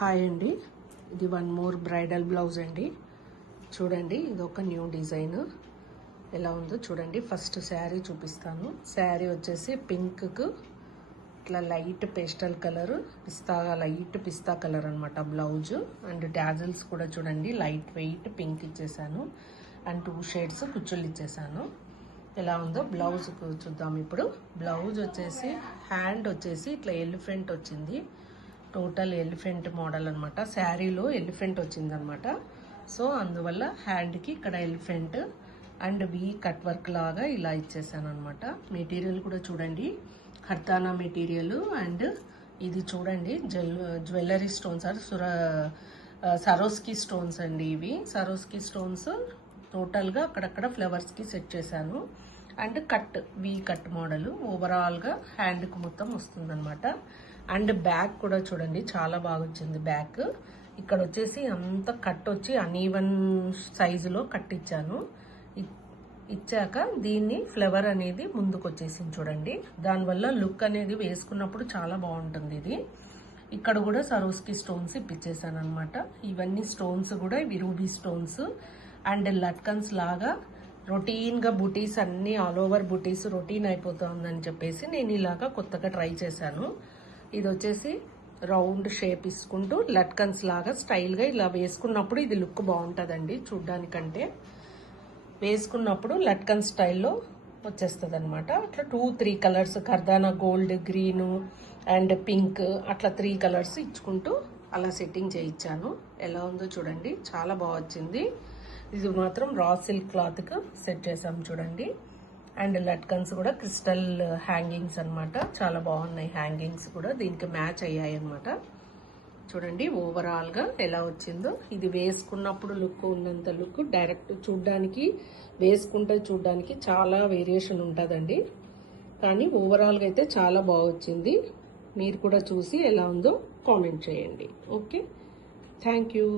Hi అండి, ఇది one more bridal blouse అండి. చూడండి, ఇది ఒక న్యూ డిజైన్ ఎలా ఉందో చూడండి. ఫస్ట్ శారీ చూపిస్తాను. శారీ వచ్చేసి పింక్కు ఇట్లా లైట్ పేస్టల్ కలర్, లైట్ పిస్తా కలర్ అనమాట బ్లౌజ్. అండ్ డాజల్స్ కూడా చూడండి లైట్ వెయిట్ పింక్ ఇచ్చేసాను. అండ్ 2 షేడ్స్ కుచ్చుళ్ళు ఇచ్చేసాను. ఎలా ఉందో బ్లౌజ్ చూద్దాం ఇప్పుడు. బ్లౌజ్ వచ్చేసి హ్యాండ్ వచ్చేసి ఇట్లా ఎలిఫెంట్ వచ్చింది. టోటల్ ఎలిఫెంట్ మోడల్ అనమాట. శారీలో ఎలిఫెంట్ వచ్చిందనమాట. సో అందువల్ల హ్యాండ్కి ఇక్కడ elephant and we cut work లాగా ఇలా ఇచ్చేసాను అనమాట. మెటీరియల్ కూడా చూడండి, ఖర్తానా మెటీరియల్. అండ్ ఇది చూడండి జ్యువెలరీ స్టోన్స్ సరోస్కి స్టోన్స్ అండి. ఇవి సరోస్కి స్టోన్స్ టోటల్గా అక్కడక్కడ ఫ్లవర్స్కి సెట్ చేశాను. And cut we cut model ఓవరాల్గా హ్యాండ్కి మొత్తం వస్తుందన్నమాట. అండ్ బ్యాక్ కూడా చూడండి చాలా బాగా వచ్చింది. బ్యాక్ ఇక్కడ వచ్చేసి అంత కట్ వచ్చి అనీవన్ సైజులో కట్ ఇచ్చాను. ఇచ్చాక దీన్ని ఫ్లవర్ అనేది ముందుకు వచ్చేసింది చూడండి. దానివల్ల లుక్ అనేది వేసుకున్నప్పుడు చాలా బాగుంటుంది. ఇది ఇక్కడ కూడా సరోస్కి స్టోన్స్ ఇప్పించేసాను అనమాట. ఇవన్నీ స్టోన్స్ కూడా ఇవి రూబీ స్టోన్స్. అండ్ లట్కన్స్ లాగా రొటీన్గా బుటీస్ అన్నీ ఆల్ ఓవర్ బుటీస్ రొటీన్ అయిపోతుందని చెప్పేసి నేను ఇలాగా కొత్తగా ట్రై చేశాను. ఇది వచ్చేసి రౌండ్ షేప్ ఇసుకుంటూ లట్కన్స్ లాగా స్టైల్గా ఇలా వేసుకున్నప్పుడు ఇది లుక్ బాగుంటుందండి చూడ్డానికంటే. వేసుకున్నప్పుడు లట్కన్ స్టైల్లో వచ్చేస్తుంది అనమాట. అట్లా 2-3 కలర్స్ కర్దానా గోల్డ్, గ్రీను అండ్ పింక్ అట్లా 3 కలర్స్ ఇచ్చుకుంటూ అలా సెట్టింగ్ చేయించాను. ఎలా ఉందో చూడండి, చాలా బాగా వచ్చింది. ఇది మాత్రం రా సిల్క్ క్లాత్కి సెట్ చేసాం చూడండి. అండ్ లట్కన్స్ కూడా క్రిస్టల్ హ్యాంగింగ్స్ అనమాట. చాలా బాగున్నాయి హ్యాంగింగ్స్ కూడా, దీనికి మ్యాచ్ అయ్యాయి అనమాట. చూడండి ఓవరాల్గా ఎలా వచ్చిందో. ఇది వేసుకున్నప్పుడు లుక్ ఉన్నంత లుక్ డైరెక్ట్ చూడ్డానికి, వేసుకుంటే చూడ్డానికి చాలా వేరియేషన్ ఉంటుందండి. కానీ ఓవరాల్గా అయితే చాలా బాగా వచ్చింది. మీరు కూడా చూసి ఎలా ఉందో కామెంట్ చేయండి. Okay, thank you.